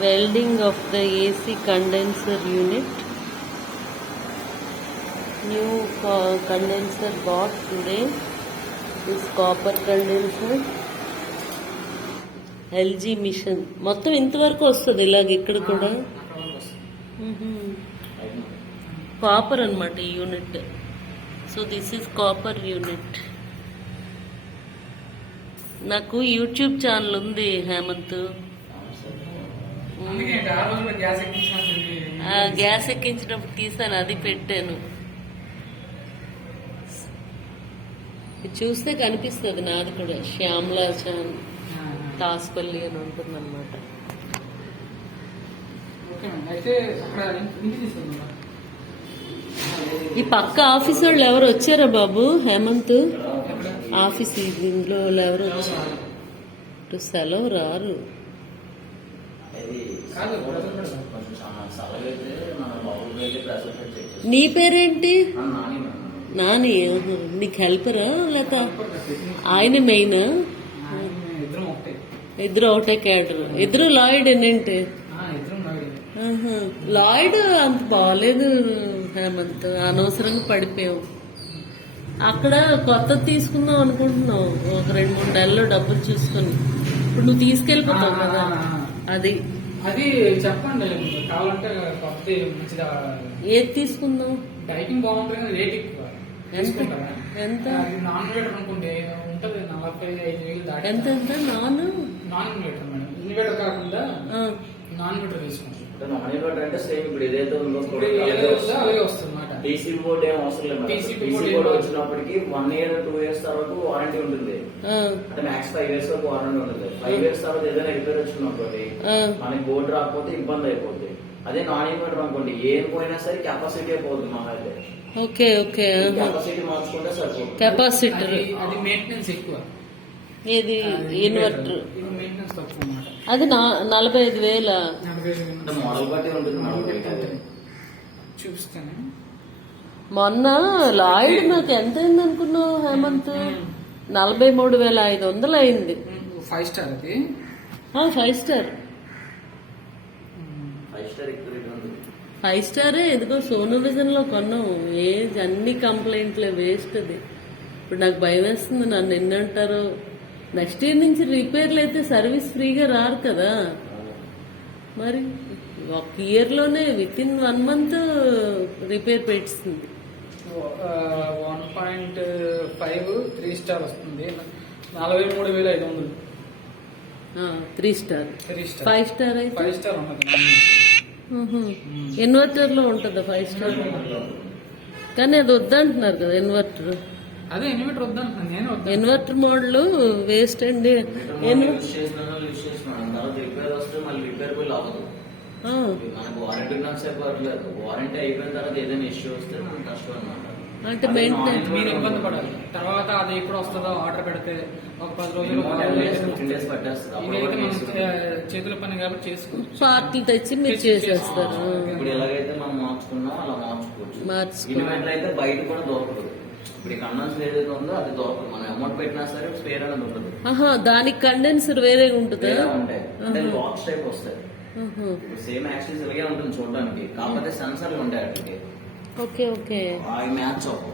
Welding of the AC condenser unit. New condenser bought today. This copper condenser. LG machine మొత్తం ఇంతవరకు వస్తుంది ఇలాగ ఇక్కడ కూడా కాపర్ అన్నమాట ఈ unit. So this is copper unit. నాకు యూట్యూబ్ ఛానల్ ఉంది హేమంత్. గ్యాస్ ఎక్కించినప్పుడు తీసాను, అది పెట్టాను. చూస్తే కనిపిస్తుంది నాది కూడా. శ్యామ్లా ఛానల్ తాస్పల్లి అని ఉంటుంది అనమాట. ఈ పక్క ఆఫీస్ వాళ్ళు ఎవరు వచ్చారా బాబు హేమంత్? ఆఫీస్ ఇంట్లో వాళ్ళు ఎవరు వచ్చారు? సెలవు రారు. నీ పేరేంటి? నాని. నీకు హెల్పరా లేక ఆయన మెయిన్? ఇద్దరు ఒకటే క్యాడర్. ఇద్దరు లాయిడ్ ఏంటంటే లాయిడ్ అంత బాగాలేదు హేమంత్, అనవసరంగా పడిపోయావు. అక్కడ కొత్త తీసుకుందాం అనుకుంటున్నావు ఒక 2-3 నెలల్లో డబ్బులు చూసుకొని. ఇప్పుడు నువ్వు తీసుకెళ్ళిపోతావు కదా, అది అది చెప్పండి కావాలంటే. ఏది తీసుకుందాం? టైపింగ్ బాగుంటుంది, రేట్ ఎక్కువ. ఎంత? నాన్ ఇన్వర్టర్ అనుకోండి ఉంటుంది 45,000 దాటి. ఎంత ఎంత? Non inverter madam. ఇన్వర్టర్ కాకుండా నాన్ ఇన్వర్టర్ తీసుకోండి. నాన్ ఇన్వర్టర్ అంటే సేమ్ ఇప్పుడు ఏదైతే ఉందో అలాగే వస్తుంది అన్నమాట. టీసీ బోర్డు ఏం అవసరం లేదు. టీసీ బోర్డు వచ్చినప్పటికి 1 year 2 years తర్వాత వారంటీ ఉంటుంది. అంటే మ్యాక్స్ 5 years వరకు వారంటీ ఉంటుంది. 5 years తర్వాత ఏదైనా రిపేర్ వచ్చినప్పుడు మనకి బోర్డు రాకపోతే ఇబ్బంది అయిపోతుంది. అదే నాన్ ఇన్వర్టర్ అనుకోండి, ఏం పోయినా సరే కెపాసిటీ పోతుంది. మా అయితే ఓకే ఓకే కెపాసిటీ మార్చుకుంటే సరిపోతుంది. కెపాసిటర్ అది మెయింటెనెన్స్ ఎక్కువ. ఏది ఇన్వర్టర్? మెయింటెనెన్స్ తక్కువ అన్నమాట. అది 45,000. మోడల్ బట్టి ఉంటుంది. చూపిస్తాను. మొన్న లాయిడ్ నాకు ఎంత అయింది అనుకున్నావు హేమంత్? 43,500 అయింది. 5 స్టార్ అది. 5 స్టార్. 5 స్టార్ ఎక్కువ. 5 స్టారే. ఎదుగో సోను విజన్ లో కొన్నాము. అన్ని కంప్లైంట్లే, వేస్ట్ అది. ఇప్పుడు నాకు భయం వేస్తుంది, నన్ను ఎన్నంటారో. నెక్స్ట్ ఇయర్ నుంచి రిపేర్లు అయితే సర్వీస్ ఫ్రీగా రారు కదా మరి. ఒక ఇయర్ లోనే వితిన్ 1 month రిపేర్ పెట్టిస్తుంది. 1.5 3 స్టార్ వస్తుంది. 43,500. 3 స్టార్. 5 స్టార్ అయితే 5 స్టార్ ఉన్నది. ఇన్వర్టర్ లో ఉంటుందా 5 స్టార్? కానీ అది వద్దంటున్నారు కదా ఇన్వర్టర్. అదే ఇన్వర్టర్ వద్దంటున్నాను నేను. ఇన్వర్టర్ మోడల్ వేస్ట్ అండి. రిపేర్ వస్తే మళ్ళీ రిపేర్ బిల్ అవ్వదు. మనకు వారంటీ ఉన్నంత సేపు పర్లేదు. వారంటీ అయిపోయిన తర్వాత ఏదైనా ఇష్యూ వస్తే మనకు కష్టం అన్నమాట. అంటే మెయింటెనెన్స్ మీరు ఇబ్బంది పడాలి. తర్వాత అది ఎప్పుడు వస్తుందో ఆర్డర్ పెడితే ఒక 10 రోజులు 15 days పట్టేస్తుంది. చేతుల పని కాబట్టి చేసుకోవచ్చు. పార్టీలు తెచ్చి మీరు చేసేస్తారు. ఇప్పుడు ఎలాగైతే మనం మార్చుకున్నాం అలా మార్చుకోవచ్చు. ఇన్వర్టర్ అయితే బయట కూడా దొరకదు. ఇప్పుడు కండెన్సర్ ఏదైతే ఉందో అది దొరకదు. మనం అమౌంట్ పెట్టినా సరే స్పేర్ అనేది ఉండదు. దానికి కండెన్సర్ వేరే ఉంటుందా? ఉంటాయి. అంటే బాక్స్ టైప్ వస్తాయి. సేమ్ యాక్సిస్ ఇలాగే ఉంటుంది చూడడానికి, కాకపోతే సెన్సర్లు ఉంటాయి అట్లకి. Okay okay. అవి మ్యాచ్ అవ్వవు.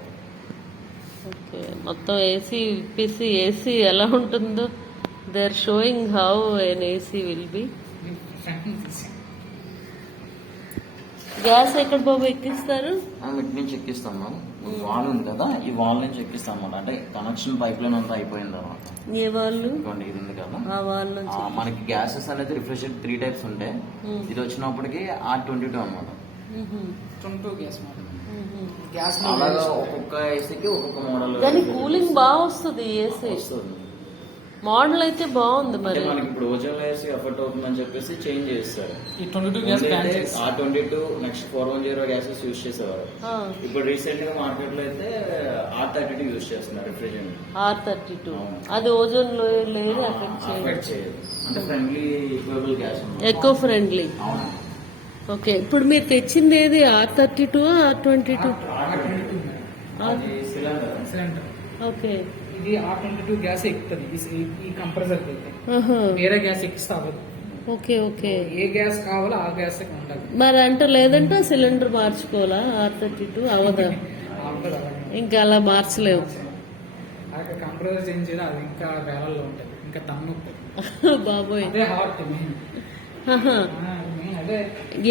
ఓకే. మొత్తం ఏసీ ఇప్పేసి ఏసీ ఎలా ఉంటుందో they are showing how an AC will be. Gas ఎక్కడ బాబు ఎక్కిస్తారు? ఇటు నుంచి ఎక్కిస్తాం మ్యామ్. వాల్ ఉంది కదా, ఈ వాల్ నుంచి ఎక్కిస్తాం అన్నమాట. అంటే కనెక్షన్ పైప్ లైన్ అంతా అయిపోయింది అనమాట. ఏ వాళ్ళు? ఇది ఉంది కదా, ఆ వాల్ నుంచి మనకి గ్యాసెస్ అనేది రిఫ్రిజరేటర్ 3 types ఉంటాయి. ఇది వచ్చినప్పటికి R22 అనమాట. 22 గ్యాస్ మోడల్. అలాగా ఒక్కొక్క ఏసీకి ఒక్కొక్క మోడల్. కానీ కూలింగ్ బాగా వస్తుంది ఏసీ. మోడల్ అయితే బాగుంది. మరి మనకి ఇప్పుడు ఓజోన్ ఏసీ ఎఫెక్ట్ అవుతుందని చెప్పేసి చేంజ్ చేస్తారు. ఈ 22 gas R22 next 410 gases use చేసేవారు. ఇప్పుడు రీసెంట్ గా మార్కెట్ లో అయితే R32 యూజ్ చేస్తున్నారు రిఫ్రిజరేటర్. R32 అది ఓజోన్ లేదు ఎఫెక్ట్ చేయదు. అంటే friendly equable gas, eco friendly. Okay. ఇప్పుడు మీరు తెచ్చింది ఏది? R32 R22? సిలిండర్. ఓకే. ఇది R22 గ్యాస్ ఎక్కుతుంది ఈ కంప్రెసర్ అయితే. వేరే గ్యాస్ ఎక్కిస్తే అవ్వదు. Okay okay. ఏ గ్యాస్ కావాలో ఆ గ్యాస్ ఉండాలి. మరి అంటే లేదంటే సిలిండర్ మార్చుకోవాలా? R32 అవదా? అవ్వదు అలాగే. ఇంకా అలా మార్చలేవు. అలాగే కంప్రెసర్ చేంజ్ చేయడం అది ఇంకా వేలల్లో ఉంటుంది, ఇంకా తన్నుతుంది. బాబోయ్. అదే హార్ట్ మెయిన్. ఆహా. మెయిన్ అదే.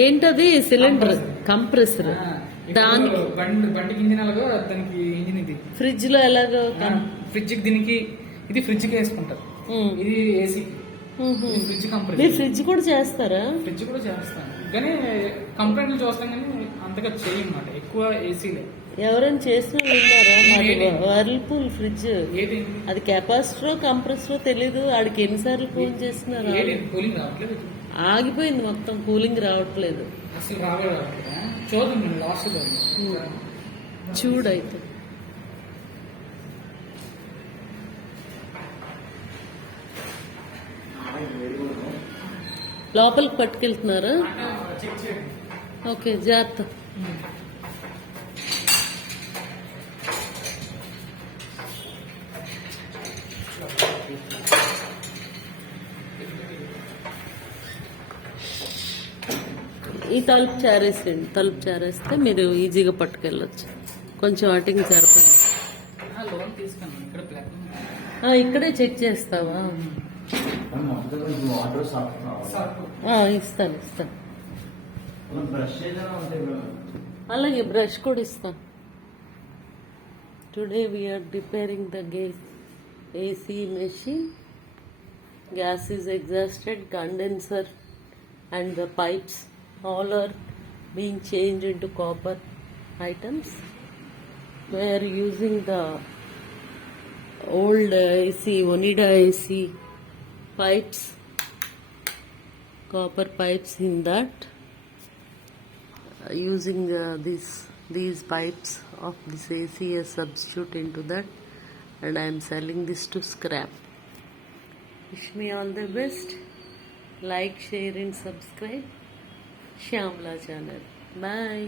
ఏంటది? Cylinder compressor. ఆ, దానికి ఇప్పుడు బండికి ఇంజిన్ ఎలాగో దానికి ఇంజిన్ ఇది. ఫ్రిడ్జ్ లో ఎలాగో ఫ్రిడ్జ్ కి దీనికి ఇది ఫ్రిడ్జ్ కి వేసుకుంటారు, ఉమ్. ఇది ఏసీ. ఉహు. ఫ్రిడ్జ్ మీరు కంప్రెసర్. ఫ్రిడ్జ్ కూడా చేస్తారా? ఫ్రిడ్జ్ కూడా చేస్తాం కానీ కంప్లైంట్లు చూస్తాం కానీ అంతగా చేయమాట, ఎక్కువ ఏసీలే. ఎవరైనా చేసిన విన్నారా? మాది ఏంటి? Whirlpool fridge. ఏది అది కెపాసిటరో కంప్రెసరో తెలీదు. ఆడికి ఎన్నిసార్లు ఫోన్ చేస్తున్నారు. ఏది కూలింగ్ రావట్లేదు, ఆగిపోయింది మొత్తం, కూలింగ్ రావట్లేదు. అసలు రావట్లేదు. చూద్దాం నేను లాస్ట్ చూడైతే లోపలికి పట్టుకెళ్తున్నారా? చెక్ చేయండి. ఓకే, జాగ్రత్త. ఈ తలుపు చేరేసేయండి. తలుపు చేరేస్తే మీరు ఈజీగా పట్టుకెళ్ళచ్చు. కొంచెం అటింగ్ సరిపడి. లోన్ తీసుకున్నాను ఇక్కడ ప్లాన్. ఇక్కడే చెక్ చేస్తావా? మొత్తం కొంచెం వాటర్ ఇస్తాను ఇస్తాను. బ్రష్ ఏదైనా ఉంటే అలాగే బ్రష్ కూడా ఇస్తాను. Today we are repairing the AC machine. Gas is exhausted, condenser and the pipes all are being changed into copper items. We are using the old AC, Onida AC pipes, copper pipes in that. Using these pipes of this AC as substitute into that, and I am selling this to scrap. Wish me all the best. Like, share and subscribe Shyamla channel. Bye.